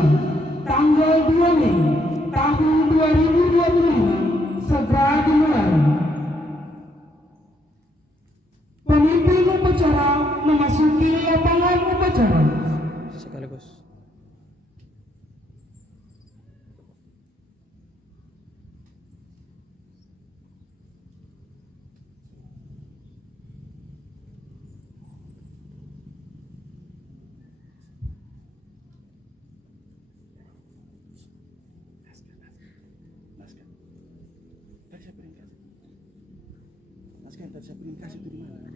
Nasional tanggal 2 Mei tahun 2025 segera dimulai. Pemimpin upacara memasuki lapangan upacara. Sekaligus. Tadi saya kasih itu di mana?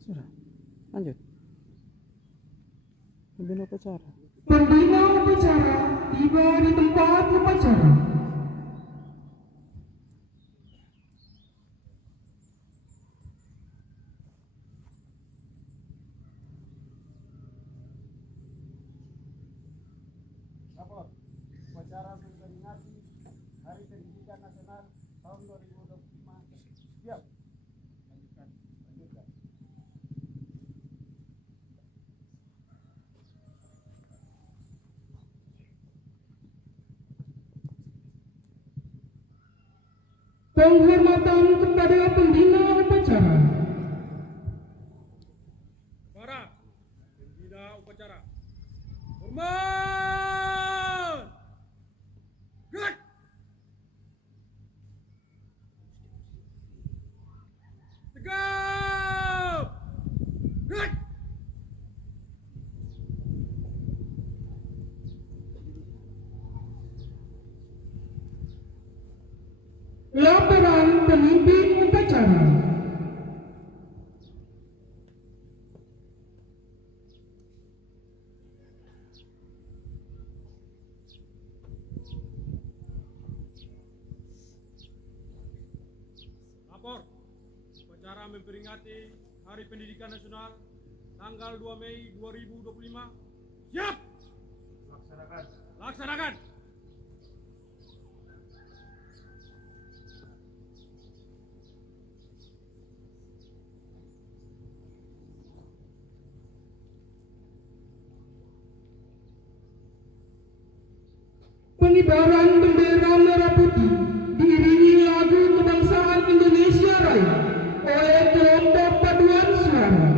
Sudah, lanjut. Pembina upacara. Pembina upacara tiba di tempat upacara. Upacara memperingati Hari Pendidikan Nasional tahun 2025. Siap. Lanjutkan. Penghormatan kepada pembina upacara. Para pembina upacara, hormat! Gerak! Tegap! Gerak! Laporan pemimpin upacara. Lapor, upacara memperingati Hari Pendidikan Nasional tanggal 2 Mei 2025. Siap! Laksanakan. Laksanakan! Pengibaran bendera merah putih diiringi lagu kebangsaan Indonesia Raya oleh kelompok paduan suara.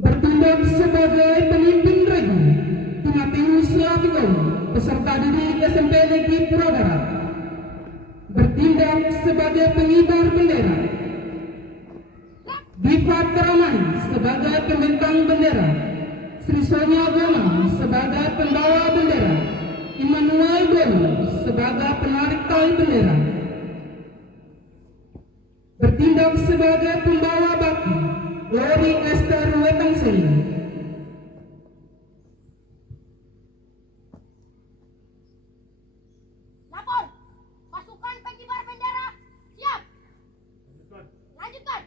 Bertindak sebagai pemimpin regu Timotius Laviko peserta didik SMP Negeri Pura Barat. Bertindak sebagai pengibar bendera Diva Teramani sebagai pembentang bendera, Sri Sonia Goma sebagai pembawa bendera, Immanuel Dolu sebagai penarik tali bendera. Bertindak sebagai pembawa baki Lori Esther Wetangseli. Lapor, pasukan pengibar bendera siap. Lanjutkan.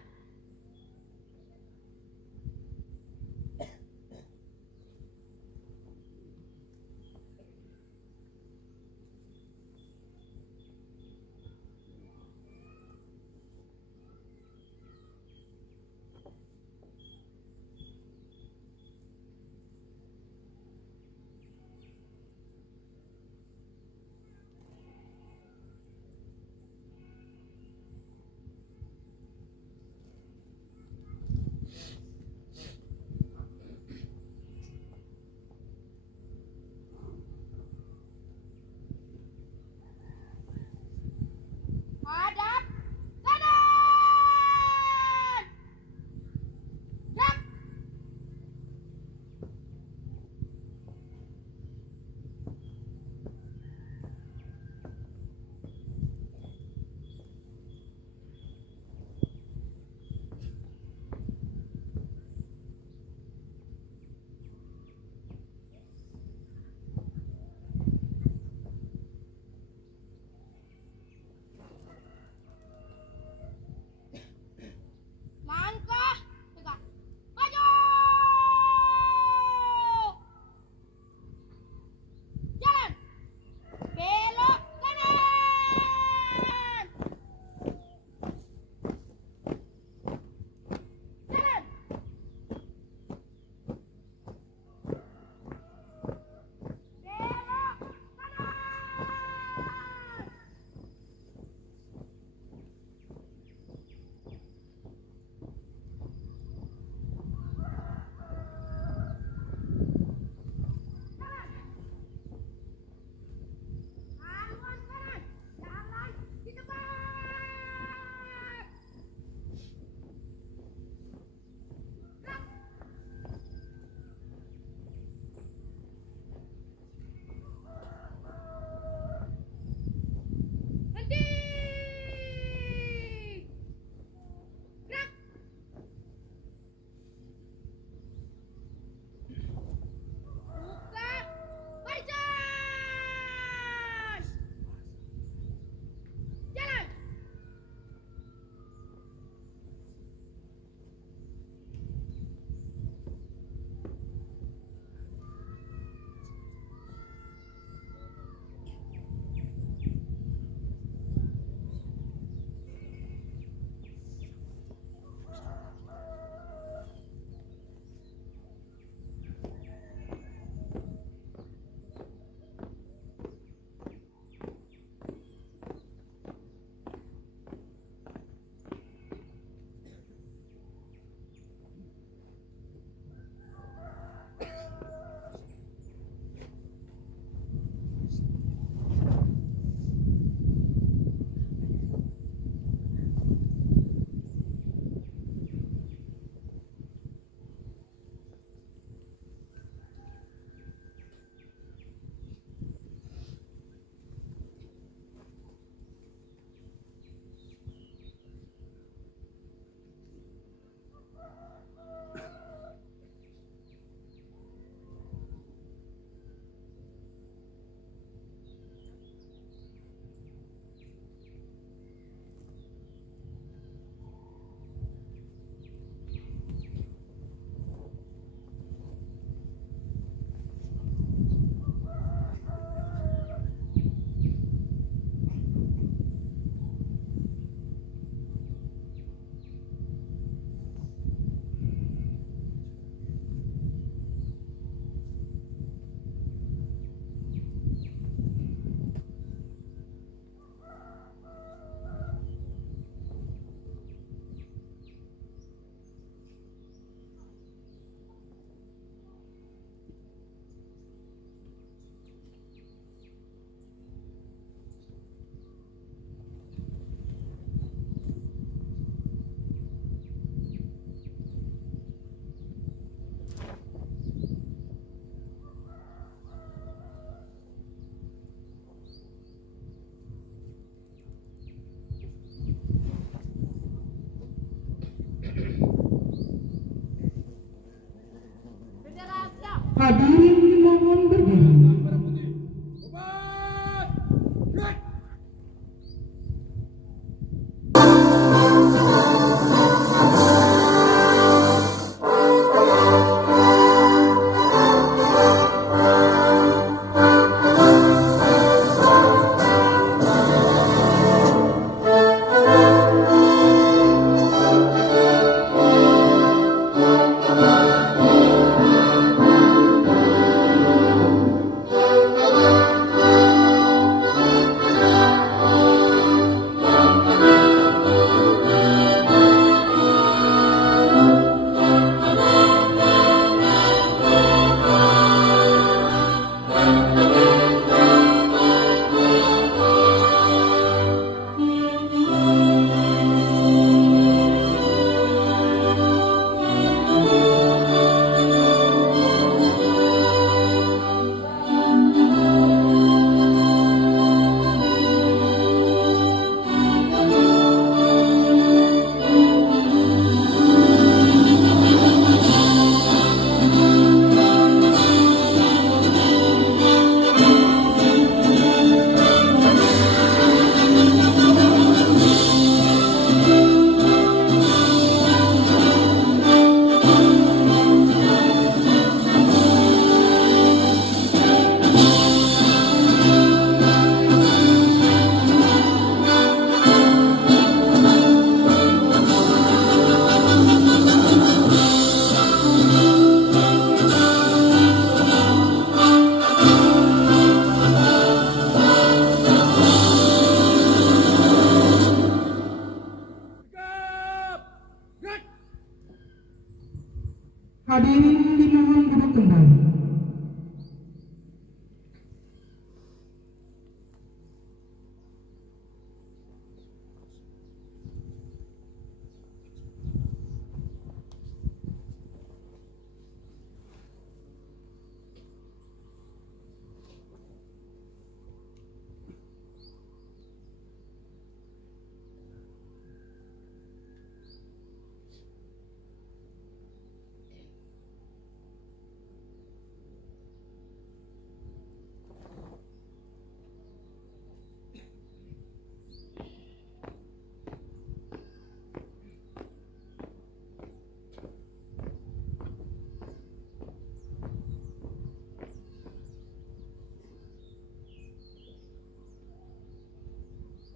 Hadirin dimohon duduk kembali.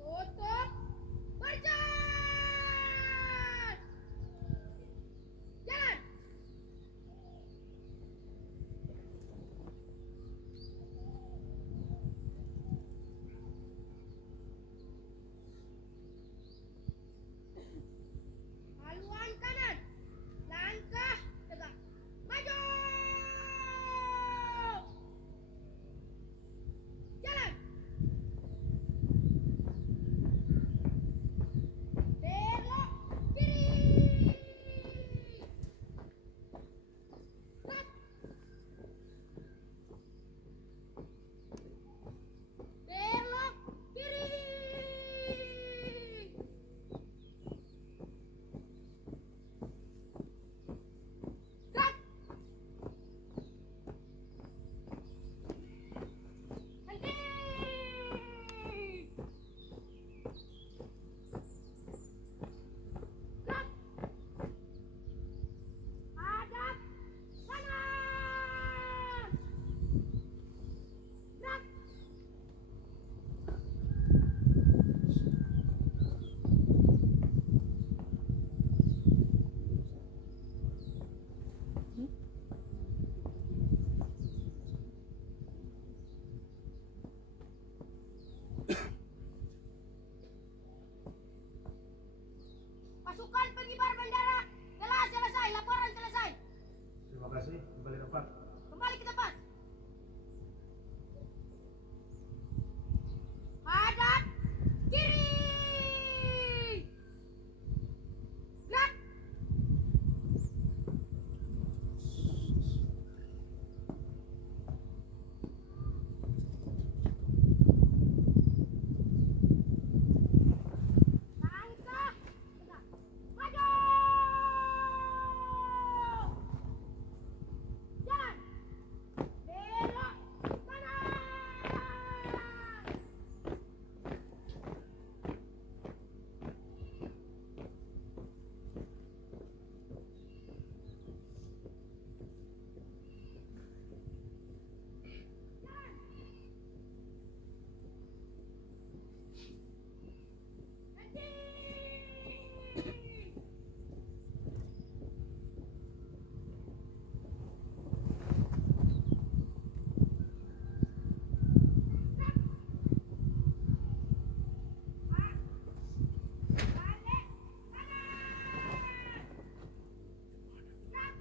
Tutup. Berjalan. Jalan. Haluan kanan. Langkah tegak. Maju. Jalan. Belok kiri. Gerak. Belok kiri. Gerak. Henti. Gerak. Hadap kanan. Gerak. Pasukan pengibar bendera telah selesai. Laporan selesai. Terima kasih. Kembali tempat. Kembali ke tempat. Hadap kiri. Gerak. Langkah tegak. Maju. Jalan. Belok kanan. Henti. Balik kanan. Gerak.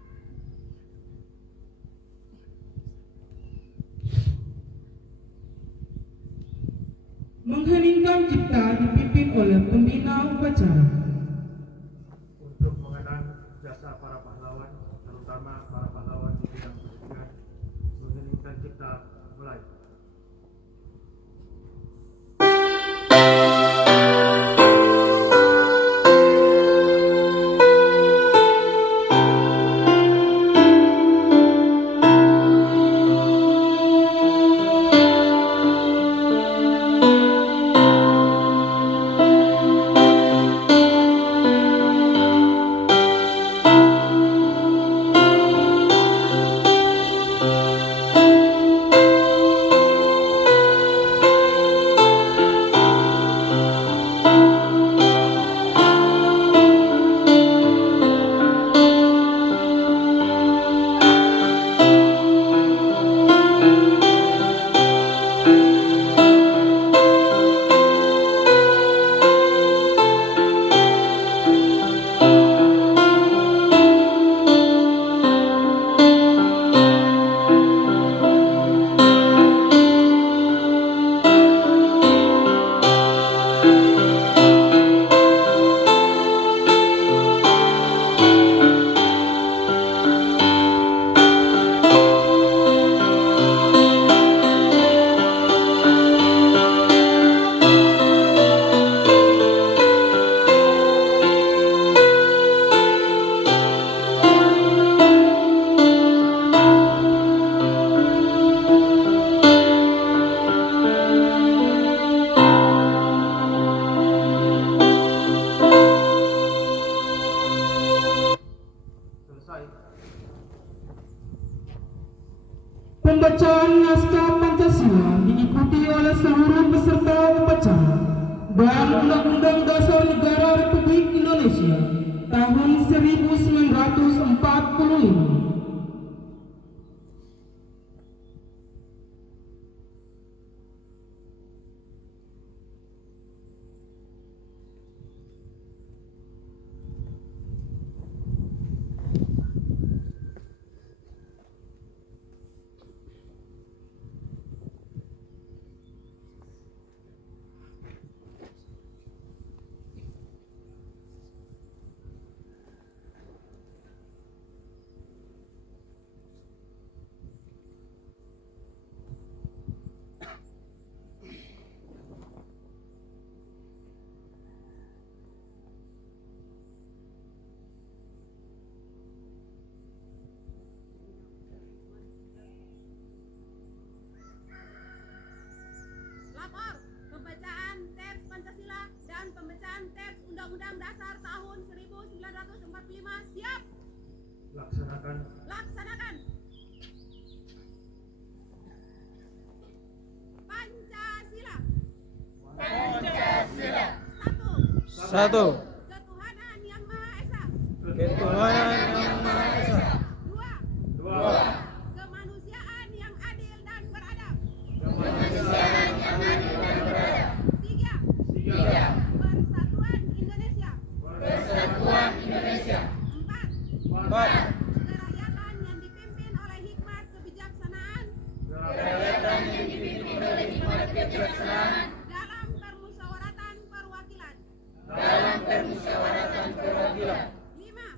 Mengheningkan cipta dipimpin oleh pembina upacara. Untuk mengenang jasa para pahlawan, terutama para pahlawan di bidang pendidikan, mengheningkan cipta mulai. dalam Undang-Undang Dasar Negara Republik Indonesia tahun 1945. Lapor pembacaan teks Pancasila dan pembacaan teks Undang-Undang Dasar tahun 1945. Siap. Laksanakan. Laksanakan. Pancasila. Pancasila. Satu. Ketuhanan Yang Maha Esa. Ketuhanan Yang Maha Esa. Dua. Kemanusiaan yang adil dan beradab. Tiga. Persatuan Indonesia. Empat. Kerakyatan yang dipimpin oleh hikmat kebijaksanaan. Dalam permusyawaratan perwakilan. Lima.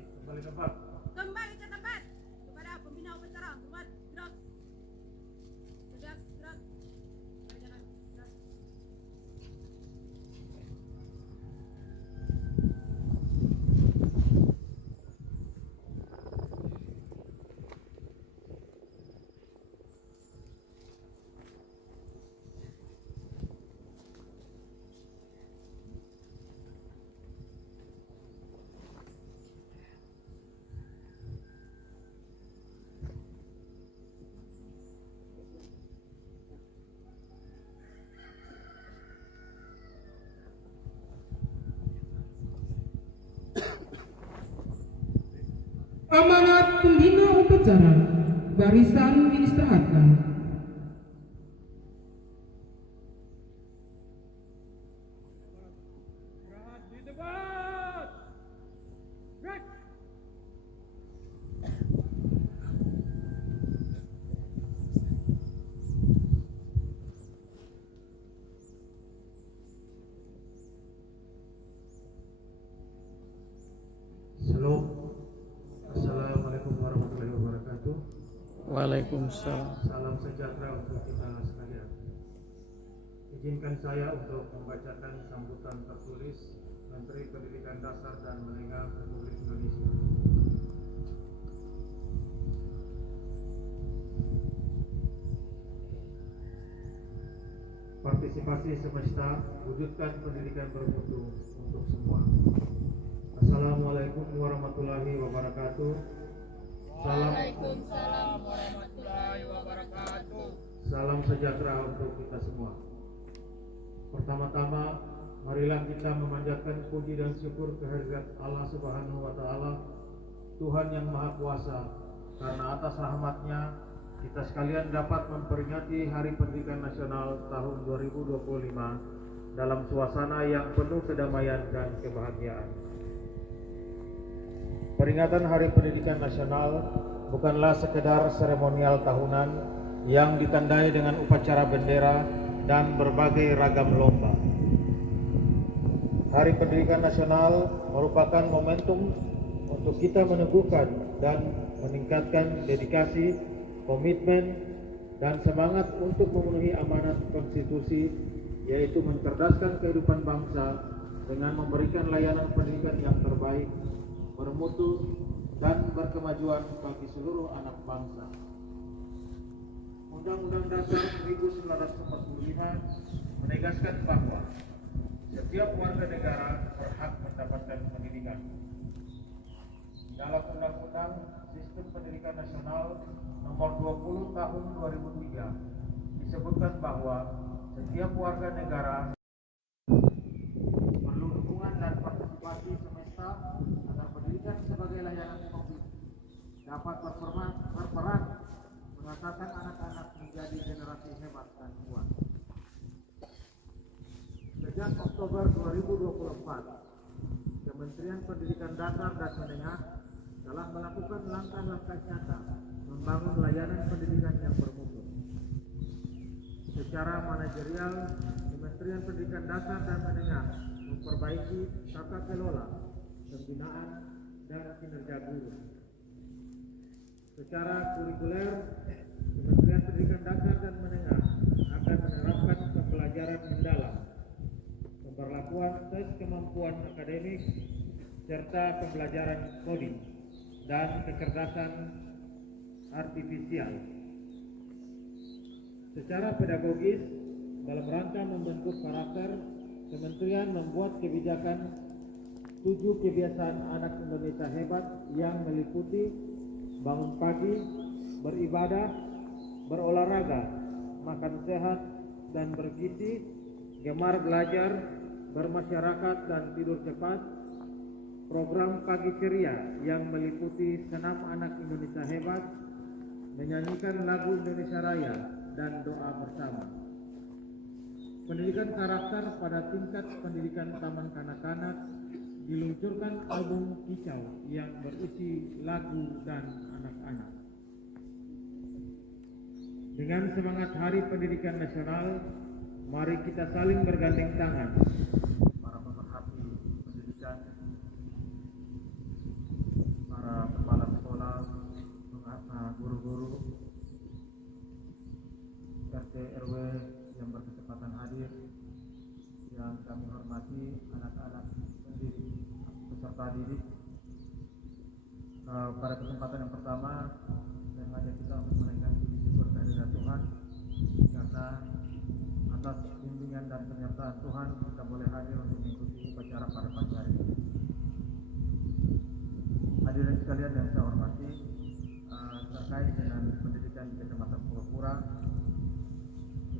kembali tempat. Kembali ke tempat. Kepada pembina upacara, hormat, gerak. Gerak, gerak. Berjalan, gerak. Amanat pembina upacara, barisan diistirahatkan. Istirahat di tempat. Gerak. Shalom. Assalamualaikum warahmatullahi wabarakatuh. Waalaikumsalam. Salam sejahtera untuk kita sekalian. Izinkan saya untuk membacakan sambutan tertulis Menteri Pendidikan Dasar dan Menengah Republik Indonesia. Partisipasi semesta, wujudkan pendidikan bermutu untuk semua. Assalamualaikum warahmatullahi wabarakatuh. Waalaikumsalam warahmatullahi wabarakatuh. Salam sejahtera untuk kita semua. Pertama-tama, marilah kita memanjatkan puji dan syukur kehadirat Allah Subhanahu wa Ta'ala, Tuhan yang Maha Kuasa, karena atas rahmat-Nya kita sekalian dapat memperingati Hari Pendidikan Nasional tahun 2025 dalam suasana yang penuh kedamaian dan kebahagiaan. Peringatan Hari Pendidikan Nasional bukanlah sekedar seremonial tahunan yang ditandai dengan upacara bendera dan berbagai ragam lomba. Hari Pendidikan Nasional merupakan momentum untuk kita meneguhkan dan meningkatkan dedikasi, komitmen, dan semangat untuk memenuhi amanat konstitusi, yaitu mencerdaskan kehidupan bangsa dengan memberikan layanan pendidikan yang terbaik, bermutu, dan berkemajuan bagi seluruh anak bangsa. Undang-Undang Dasar 1945 menegaskan bahwa setiap warga negara berhak mendapatkan pendidikan. Dalam Undang-Undang Sistem Pendidikan Nasional Nomor 20 Tahun 2003 disebutkan bahwa setiap warga negara perlu dukungan dan partisipasi semesta agar pendidikan sebagai layanan publik dapat berperan mengantarkan anak-anak menjadi generasi hebat dan kuat. Sejak Oktober 2024, Kementerian Pendidikan Dasar dan Menengah telah melakukan langkah-langkah nyata membangun layanan pendidikan yang bermutu. Secara manajerial, Kementerian Pendidikan Dasar dan Menengah memperbaiki tata kelola, pembinaan, dan kinerja guru. Secara kurikuler, Kementerian Pendidikan Dasar dan Menengah akan menerapkan pembelajaran mendalam, pemberlakuan tes kemampuan akademik, serta pembelajaran coding dan kecerdasan artifisial. Secara pedagogis, dalam rangka membentuk karakter, Kementerian membuat kebijakan 7 kebiasaan anak Indonesia hebat yang meliputi bangun pagi, beribadah, berolahraga, makan sehat dan bergizi, gemar belajar, bermasyarakat dan tidur cepat, program pagi ceria yang meliputi senam anak Indonesia hebat, menyanyikan lagu Indonesia Raya, dan doa bersama. Pendidikan karakter pada tingkat pendidikan taman kanak-kanak diluncurkan album Kicau yang berisi lagu dan anak-anak. Dengan semangat Hari Pendidikan Nasional, mari kita saling bergandeng tangan. Para pemerhati pendidikan, RT RW yang berkesempatan hadir, yang kami hormati anak-anak pendidik peserta didik. Pada kesempatan yang pertama saya mengajak kita untuk menaikkan puji syukur kehadirat Tuhan, karena atas bimbingan dan penyertaan Tuhan kita boleh hadir untuk mengikuti upacara pada pagi hari ini. Hadirin sekalian yang saya hormati, terkait dengan pendidikan di Kecamatan Purwopura,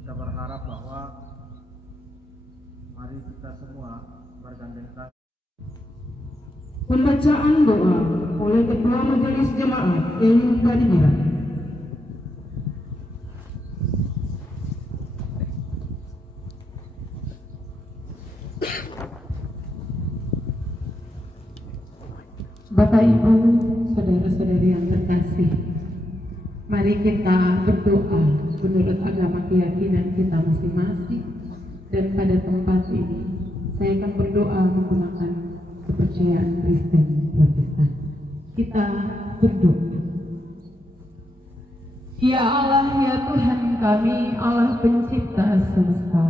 kita berharap bahwa mari kita semua bergandeng tangan. Pembacaan doa oleh Ketua Majelis Jemaat Elim Kadimira. Bapak Ibu, saudara-saudari yang terkasih, mari kita berdoa menurut agama keyakinan kita masing-masing, dan pada tempat ini saya akan berdoa menggunakan kepercayaan Kristen Protestan. Kita berdoa. Ya Allah, ya Tuhan kami, Allah pencipta semesta,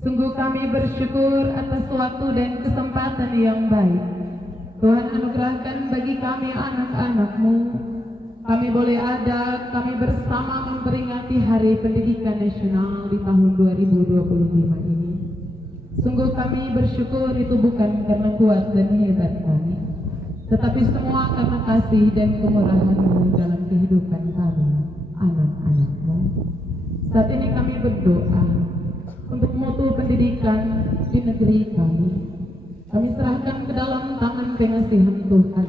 sungguh kami bersyukur atas waktu dan kesempatan yang baik Tuhan anugerahkan bagi kami anak-anak-Mu. Kami boleh ada, kami bersama memperingati Hari Pendidikan Nasional di tahun 2025 ini. Sungguh kami bersyukur itu bukan karena kuat dan hebat kami, tetapi semua karena kasih dan kemurahan-Mu dalam kehidupan kami, anak-anak-Mu. Saat ini kami berdoa untuk mutu pendidikan di negeri kami. Kami serahkan ke dalam tangan pengasihan Tuhan.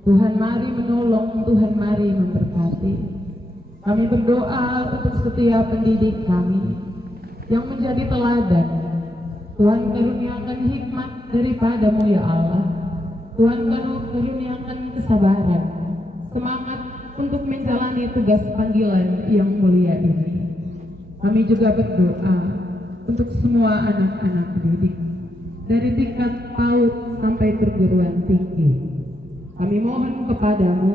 Tuhan mari menolong, Tuhan mari memberkati. Kami berdoa untuk setiap pendidik kami yang menjadi teladan. Tuhan karuniakan hikmat daripada-Mu ya Allah. Tuhan karuniakan kesabaran, semangat untuk menjalani tugas panggilan yang mulia ini. Kami juga berdoa untuk semua anak-anak didik dari tingkat PAUD sampai perguruan tinggi. Kami mohon kepada-Mu,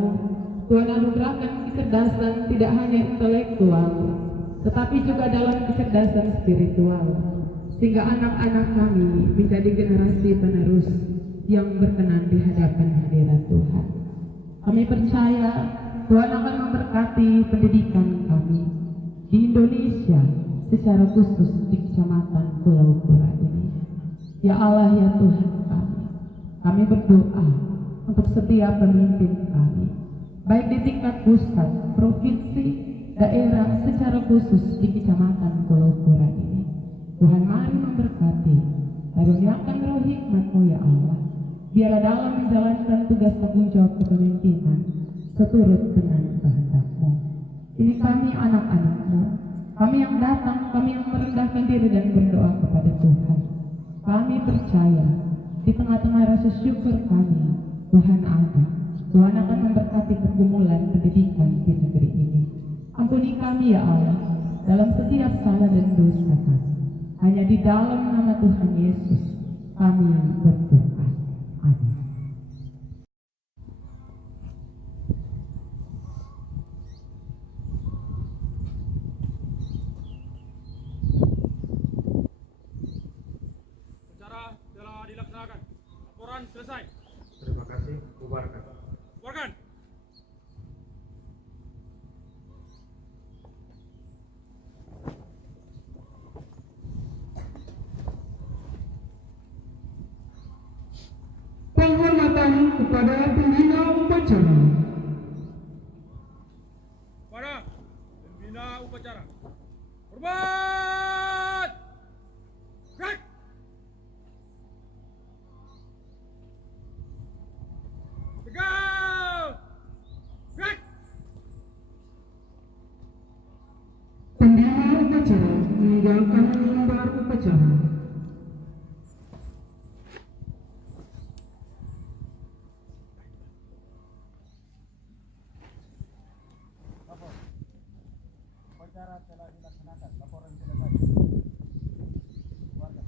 Tuhan anugerahkan kecerdasan tidak hanya intelektual, tetapi juga dalam kecerdasan spiritual, sehingga anak-anak kami menjadi generasi penerus yang berkenan di hadapan hadirat Tuhan. Kami percaya Tuhan akan memberkati pendidikan kami di Indonesia, secara khusus di Kecamatan Pulau Pura ini. Ya Allah, ya Tuhan kami berdoa untuk setiap pemimpin kami, baik di tingkat pusat, provinsi, daerah, secara khusus di Kecamatan Pulau Pura ini. Tuhan mari memberkati, karuniakan roh hikmat-Mu ya Allah, biarlah dalam menjalankan tugas tanggung jawab kepemimpinan seturut dengan kehendak-Mu. Ini kami anak-anak-Mu, kami yang datang, kami yang merendahkan diri dan berdoa kepada Tuhan. Kami percaya di tengah-tengah rasa syukur kami, Tuhan ada. Tuhan akan memberkati pergumulan pendidikan di negeri ini. Ampuni kami ya Allah dalam setiap salah dan dosa kami. Hanya di dalam nama Tuhan Yesus kami berdoa. Amin. Acara telah dilaksanakan. Laporan selesai. Terima kasih. Bubarkan. Bubarkan. Penghormatan kepada pembina upacara. Pada pembina upacara. Hormat. Gerak. Tegak. Gerak. Pembina upacara meninggalkan mimbar upacara. Upacara telah dilaksanakan. Laporan selesai. Bubarkan.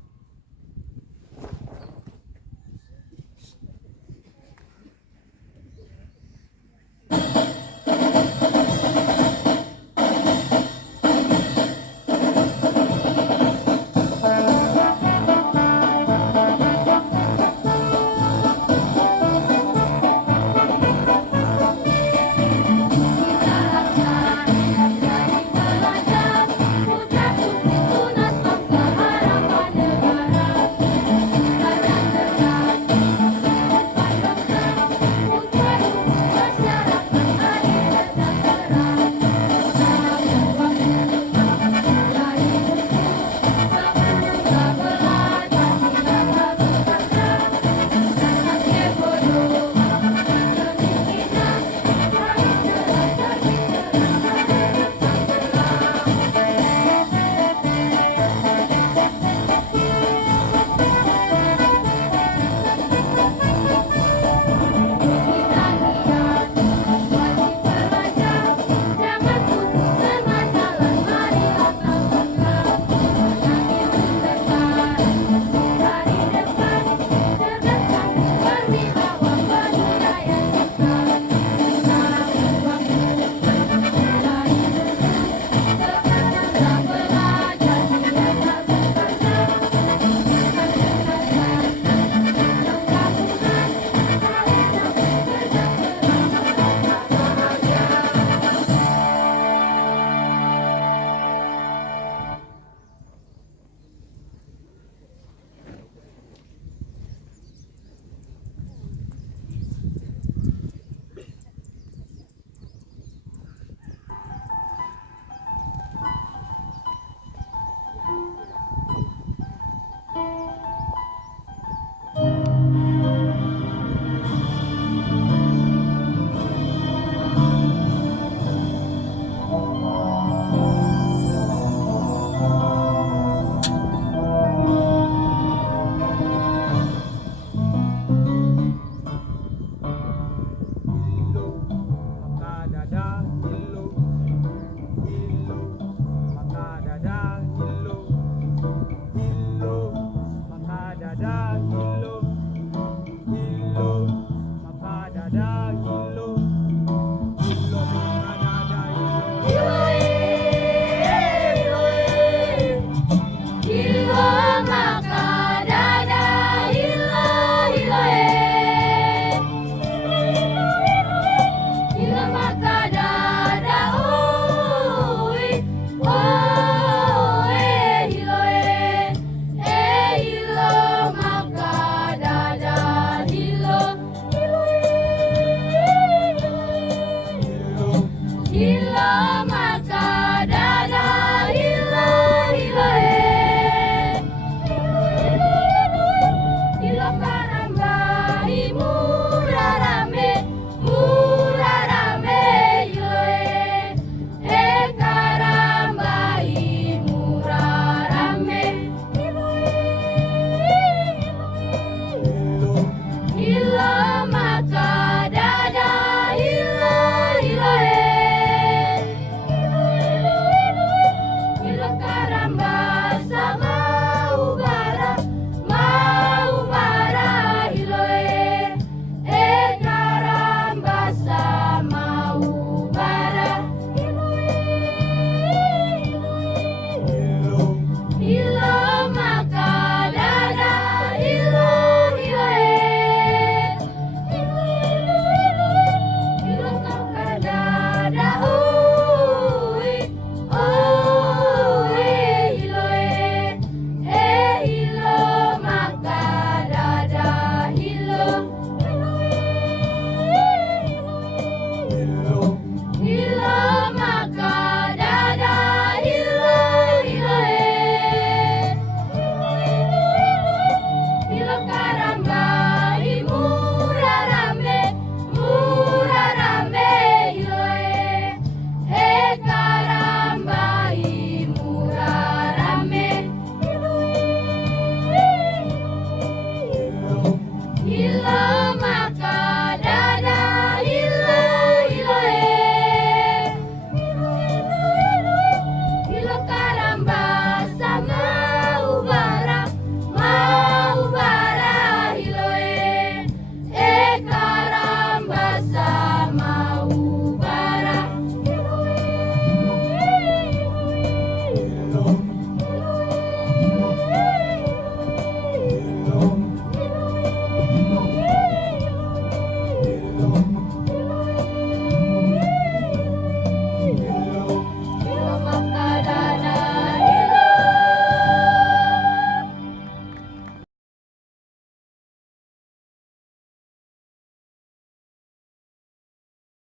Kita